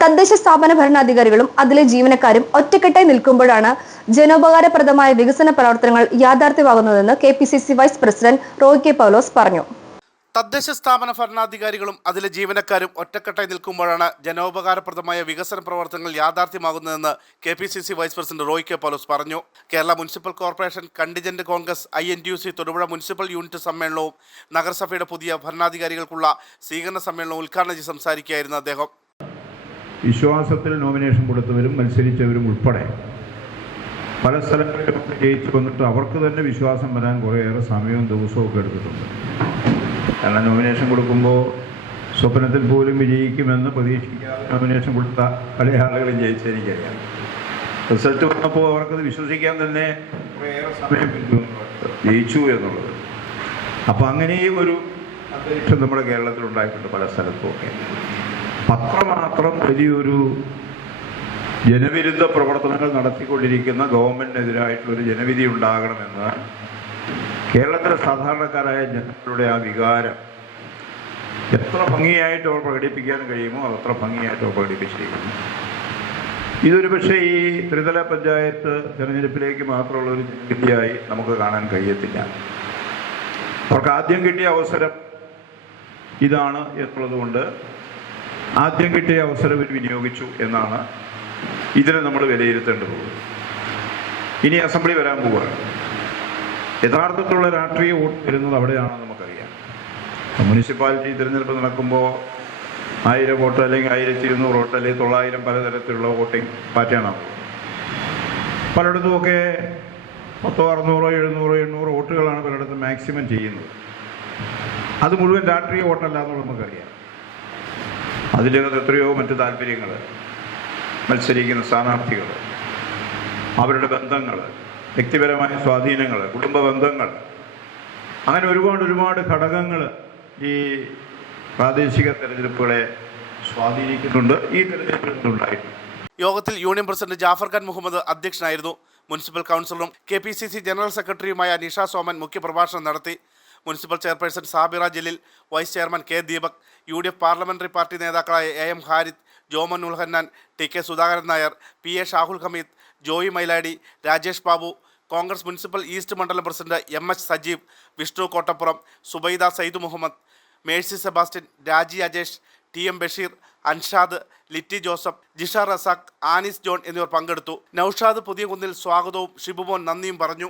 തദ്ദേശ സ്ഥാപന ഭരണാധികാരികളും അതിലെ ജീവനക്കാരും ഒറ്റക്കെട്ടായി നിൽക്കുമ്പോഴാണ് ജനോപകാരപ്രദമായ വികസന പ്രവർത്തനങ്ങൾ യാഥാർത്ഥ്യമാകുന്നതെന്ന് K P C C vice president Roy K Paulose പറഞ്ഞു. തദ്ദേശ സ്ഥാപന ഭരണാധികാരികളും അതിലെ ജീവനക്കാരും ഒറ്റക്കെട്ടായി നിൽക്കുമ്പോഴാണ് ജനോപകാരപ്രദമായ വികസന പ്രവർത്തനങ്ങൾ യാഥാർത്ഥ്യമാകുന്നതെന്ന് K P C C vice president Roy K Paulose പറഞ്ഞു. Kerala municipal corporation contingent Congress I N T U C Thodupuzha municipal unit സമ്മേളനവും നഗരസഭയുടെ പുതിയ ഭരണാധികാരികൾക്കുള്ള സ്വീകരണ സമ്മേളനവും ഉദ്ഘാടനം ചെയ്ത് സംസാരിക്കുകയായിരുന്നു അദ്ദേഹം. വിശ്വാസത്തിൽ നോമിനേഷൻ കൊടുത്തവരും മത്സരിച്ചവരും ഉൾപ്പെടെ പല സ്ഥലങ്ങളിലും ജയിച്ചു വന്നിട്ട് അവർക്ക് തന്നെ വിശ്വാസം വരാൻ കുറേയേറെ സമയവും ദിവസവും ഒക്കെ എടുത്തിട്ടുണ്ട്. കാരണം നോമിനേഷൻ കൊടുക്കുമ്പോൾ സ്വപ്നത്തിൽ പോലും വിജയിക്കുമെന്ന് പ്രതീക്ഷിക്കാതെ നോമിനേഷൻ കൊടുത്ത പല ആളുകളും ജയിച്ചെനിക്കറിയാം റിസൾട്ട് വന്നപ്പോൾ അവർക്കത് വിശ്വസിക്കാൻ തന്നെ കുറേയേറെ സമയം. ജയിച്ചു എന്നുള്ളത്. അപ്പോൾ അങ്ങനെയും ഒരു അന്തരീക്ഷം നമ്മുടെ കേരളത്തിൽ ഉണ്ടായിട്ടുണ്ട് പല സ്ഥലത്തും ഒക്കെ. അത്രമാത്രം വലിയൊരു ജനവിരുദ്ധ പ്രവർത്തനങ്ങൾ നടത്തിക്കൊണ്ടിരിക്കുന്ന ഗവൺമെന്റിനെതിരായിട്ടുള്ളൊരു ജനവിധി ഉണ്ടാകണമെന്ന് കേരളത്തിലെ സാധാരണക്കാരായ ജനങ്ങളുടെ ആ വികാരം. എത്ര ഭംഗിയായിട്ട് അവർ പ്രകടിപ്പിക്കാൻ കഴിയുമോ അതത്ര ഭംഗിയായിട്ട് അവർ പ്രകടിപ്പിച്ചിരിക്കുന്നു. ഇതൊരു പക്ഷേ ഈ ത്രിതല പഞ്ചായത്ത് തെരഞ്ഞെടുപ്പിലേക്ക് മാത്രമുള്ള ഒരു ജനവിധിയായി നമുക്ക് കാണാൻ കഴിയത്തില്ല. അവർക്ക് ആദ്യം കിട്ടിയ അവസരം ഇതാണ് എന്നുള്ളത് കൊണ്ട് ആദ്യം കിട്ടിയ അവസരം വിനിയോഗിച്ചു എന്നാണ് ഇതിനെ നമ്മൾ വിലയിരുത്തേണ്ടത്. ഇനി അസംബ്ലി വരാൻ പോവുകയാണ് യഥാർത്ഥത്തിലുള്ള രാഷ്ട്രീയ വോട്ട് വരുന്നത് അവിടെയാണെന്ന് നമുക്കറിയാം. മുനിസിപ്പാലിറ്റി തിരഞ്ഞെടുപ്പ് നടക്കുമ്പോൾ ആയിരം വോട്ട് അല്ലെങ്കിൽ ആയിരത്തി ഇരുന്നൂറ് വോട്ട് അല്ലെങ്കിൽ തൊള്ളായിരം പലതരത്തിലുള്ള വോട്ടിംഗ് പാറ്റേണാണ് പലയിടത്തുമൊക്കെ പത്തോ അറുന്നൂറോ എഴുന്നൂറോ എണ്ണൂറോ വോട്ടുകളാണ് പലയിടത്തും മാക്സിമം ചെയ്യുന്നത്. അത് മുഴുവൻ രാഷ്ട്രീയ വോട്ടല്ല എന്നുള്ളത് നമുക്കറിയാം. അതിനകത്ത് എത്രയോ മറ്റ് താല്പര്യങ്ങൾ മത്സരിക്കുന്ന സ്ഥാനാർത്ഥികൾ അവരുടെ ബന്ധങ്ങൾ വ്യക്തിപരമായ സ്വാധീനങ്ങൾ കുടുംബ ബന്ധങ്ങൾ. അങ്ങനെ ഒരുപാട് ഒരുപാട് ഘടകങ്ങൾ ഈ പ്രാദേശിക തെരഞ്ഞെടുപ്പുകളെ സ്വാധീനിക്കുന്നുണ്ട് ഈ തെരഞ്ഞെടുപ്പിൽ ഉണ്ടായിട്ടുണ്ട് യോഗത്തിൽ യൂണിയൻ പ്രസിഡന്റ് ജാഫർ ഖാൻ മുഹമ്മദ് അധ്യക്ഷനായിരുന്നു. Municipal കൗൺസിലറും K P C C general സെക്രട്ടറിയുമായ നിഷ സോമൻ മുഖ്യപ്രഭാഷണം നടത്തി. Municipal chairperson Sabira Jaleel vice chairman K Deepak U D F parliamentary party നേതാക്കളായ A M Harith Joman Ulhannan T K Sudhakaran Nair P A Shahul Hameed Joy Mailadi Rajesh Babu Congress municipal east മണ്ഡലം president M H Sajeev Vishnu Kottappuram Subaida Sayyid Muhammad Mercy Sebastian Raji Ajesh T M Basheer Anshad Litty Joseph Jisha Razak Anis John എന്നിവർ പങ്കെടുത്തു. നൌഷാദ് പുതിയകുന്നിൽ സ്വാഗതവും ഷിബുമോൻ നന്ദിയും പറഞ്ഞു.